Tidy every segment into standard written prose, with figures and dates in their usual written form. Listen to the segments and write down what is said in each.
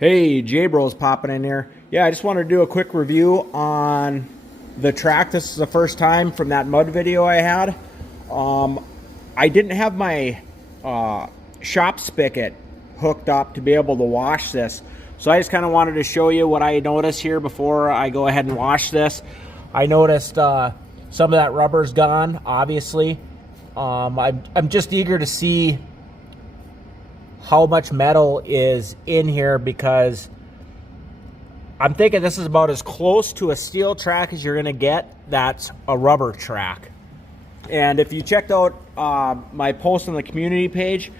Hey, J-Bro's popping in here. Yeah, I just wanted to do a quick review on the track. This is the first time from that mud video I had. I didn't have my shop spigot hooked up to be able to wash this. So I just kind of wanted to show you what I noticed here before I go ahead and wash this. I noticed some of that rubber's gone, obviously. I'm just eager to see how much metal is in here, because I'm thinking this is about as close to a steel track as you're going to get that's a rubber track. And if you checked out my post on the community page,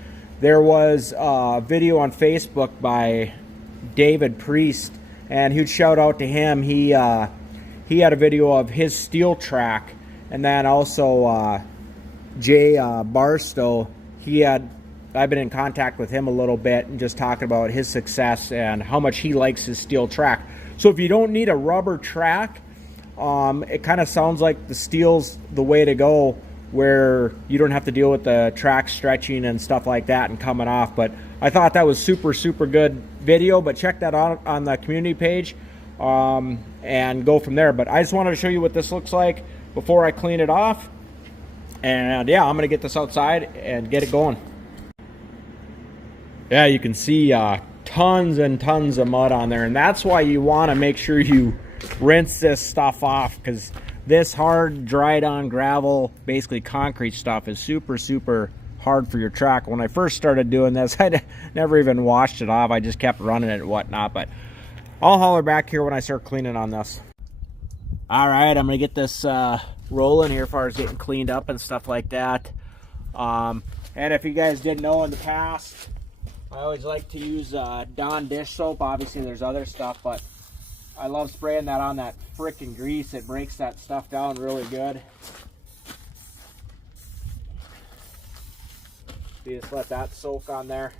there was a video on Facebook by David Priest, and huge shout out to him. He had a video of his steel track, and then also Jay Barstow, I've been in contact with him a little bit and just talking about his success and how much he likes his steel track. So if you don't need a rubber track, it kind of sounds like the steel's the way to go, where you don't have to deal with the track stretching and stuff like that and coming off. But I thought that was super good video, but check that out on the community page and go from there. But I just wanted to show you what this looks like before I clean it off. And yeah, I'm gonna get this outside and get it going. Yeah, you can see tons and tons of mud on there, and that's why you want to make sure you rinse this stuff off, because this hard, dried on gravel, basically concrete stuff, is super hard for your track. When I first started doing this, I never even washed it off. I just kept running it and whatnot, but I'll holler back here when I start cleaning on this. All right, I'm gonna get this rolling here as far as getting cleaned up and stuff like that. And if you guys didn't know, in the past, I always like to use Dawn dish soap. Obviously there's other stuff, but I love spraying that on that frickin' grease. It breaks that stuff down really good. You just let that soak on there.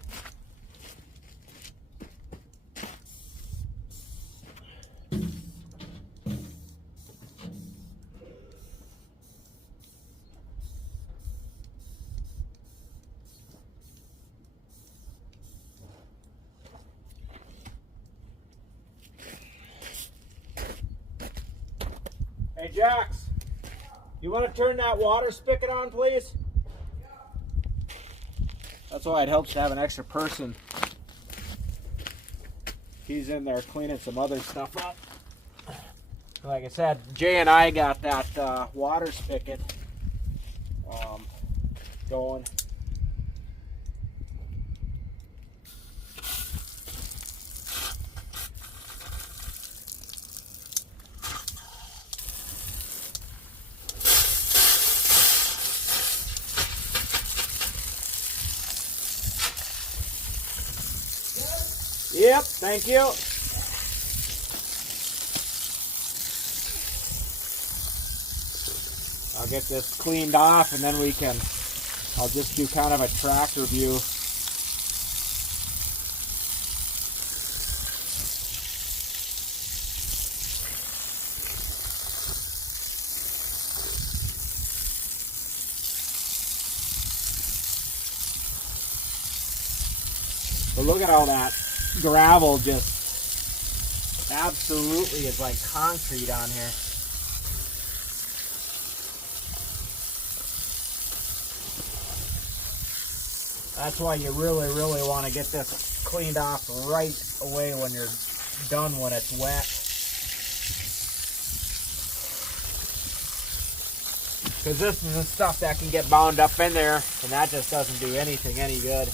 Hey Jax, you want to turn that water spigot on, please? That's why it helps to have an extra person. He's in there cleaning some other stuff up. Like I said, Jay and I got that water spigot going. Yep, thank you. I'll get this cleaned off, and then I'll just do kind of a track review. But look at all that gravel, just absolutely is like concrete on here. That's why you really want to get this cleaned off right away when you're done, when it's wet. Because this is the stuff that can get bound up in there, and that just doesn't do anything any good.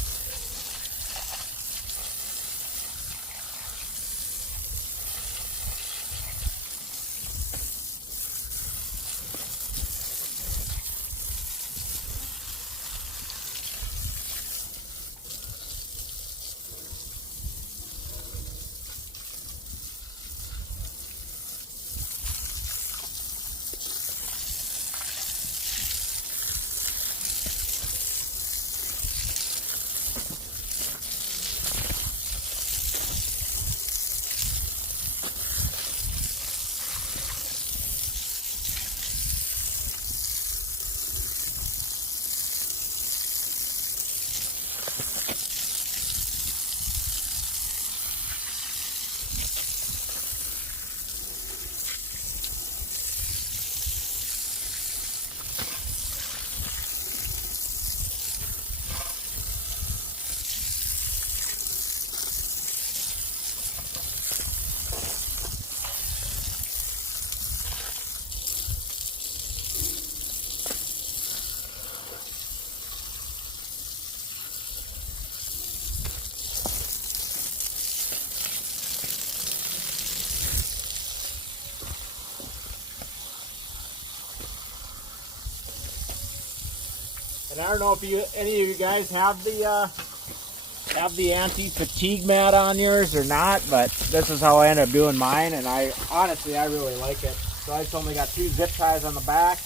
And I don't know if any of you guys have the anti-fatigue mat on yours or not, but this is how I ended up doing mine, and honestly I really like it. So I just only got 2 zip ties on the back,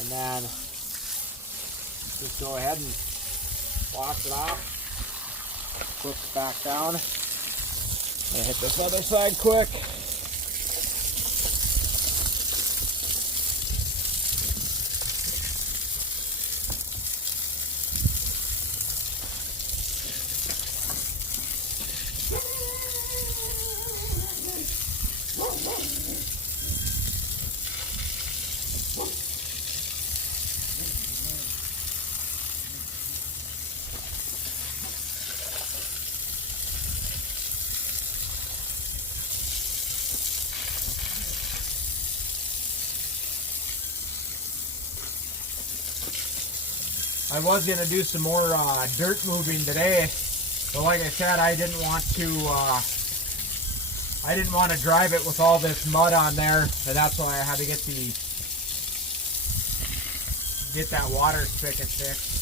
and then just go ahead and wash it off, flip it back down, and hit this other side quick. I was going to do some more dirt moving today, but like I said, I didn't want to drive it with all this mud on there, and that's why I had to get that water spigot fixed.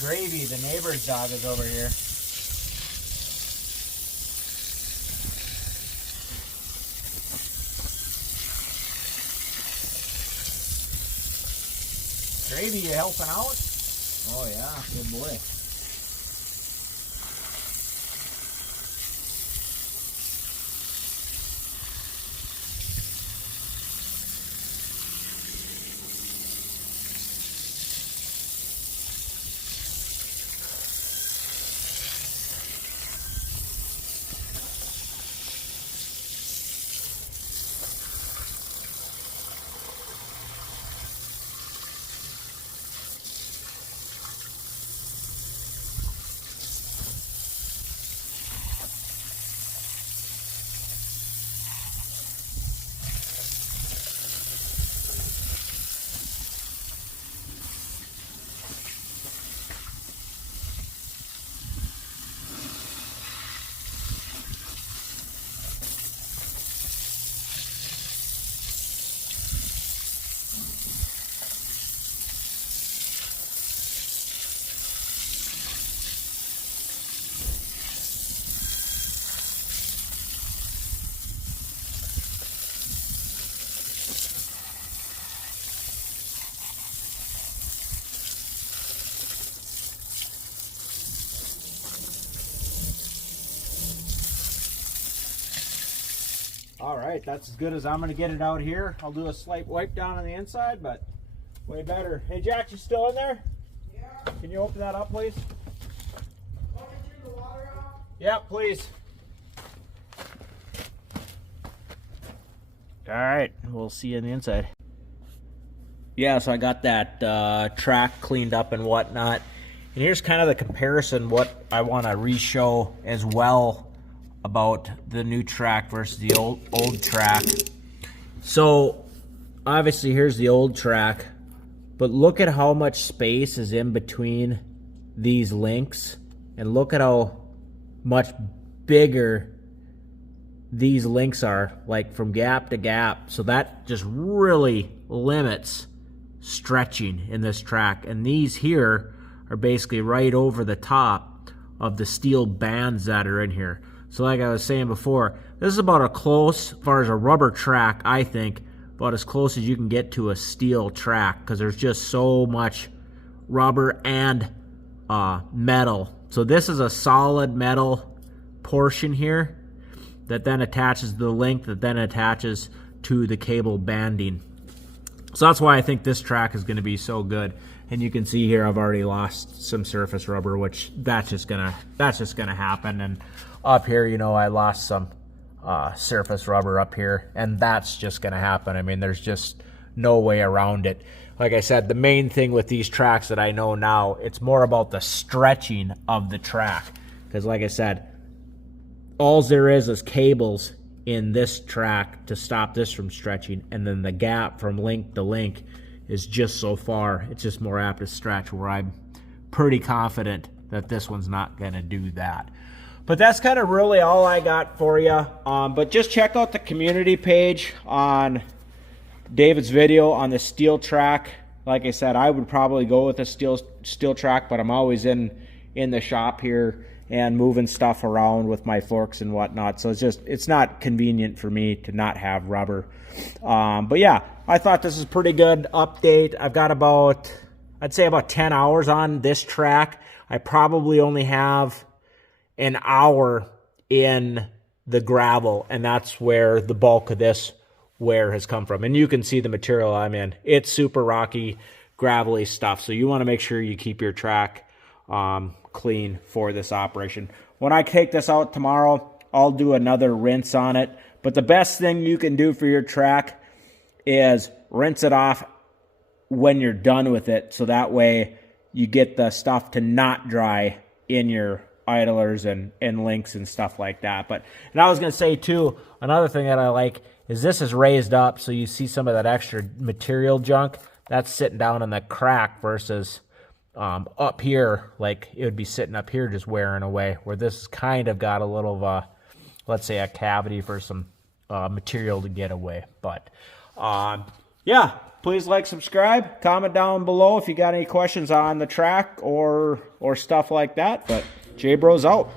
Gravy, the neighbor's dog, is over here. Gravy, you helping out? Oh yeah, good boy. All right, that's as good as I'm gonna get it out here. I'll do a slight wipe down on the inside, but way better. Hey Jack, you still in there? Yeah. Can you open that up, please? Want me to turn the water off? Yeah, please. All right, we'll see you on the inside. Yeah, so I got that track cleaned up and whatnot. And here's kind of the comparison, what I want to re-show as well about the new track versus the old track. So obviously here's the old track, but look at how much space is in between these links, and look at how much bigger these links are, like from gap to gap. So that just really limits stretching in this track. And these here are basically right over the top of the steel bands that are in here. So like I was saying before, this is about as far as a rubber track, I think, about as close as you can get to a steel track, because there's just so much rubber and metal. So this is a solid metal portion here that then attaches the link that then attaches to the cable banding. So that's why I think this track is going to be so good. And you can see here I've already lost some surface rubber, which that's just gonna happen. And up here, you know, I lost some surface rubber up here, and that's just gonna happen. I mean, there's just no way around it. Like I said, the main thing with these tracks that I know now, it's more about the stretching of the track. Because like I said, all there is cables in this track to stop this from stretching, and then the gap from link to link is just so far, it's just more apt to stretch, where I'm pretty confident that this one's not going to do that. But that's kind of really all I got for you. But just check out the community page on David's video on the steel track. Like I said, I would probably go with a steel track, but I'm always in the shop here and moving stuff around with my forks and whatnot. So it's not convenient for me to not have rubber. But yeah, I thought this is a pretty good update. I've got I'd say about 10 hours on this track. I probably only have an hour in the gravel, and that's where the bulk of this wear has come from. And you can see the material I'm in. It's super rocky, gravelly stuff. So you want to make sure you keep your track clean for this operation. When I take this out tomorrow, I'll do another rinse on it. But the best thing you can do for your track is rinse it off when you're done with it, so that way you get the stuff to not dry in your idlers and links and stuff like that. And I was going to say too, another thing that I like is this is raised up, so you see some of that extra material junk that's sitting down in the crack versus up here, like it would be sitting up here just wearing away, where this has kind of got a little of a, let's say, a cavity for some material to get away. But yeah, please like, subscribe, comment down below if you got any questions on the track or stuff like that. But J-Bro's out.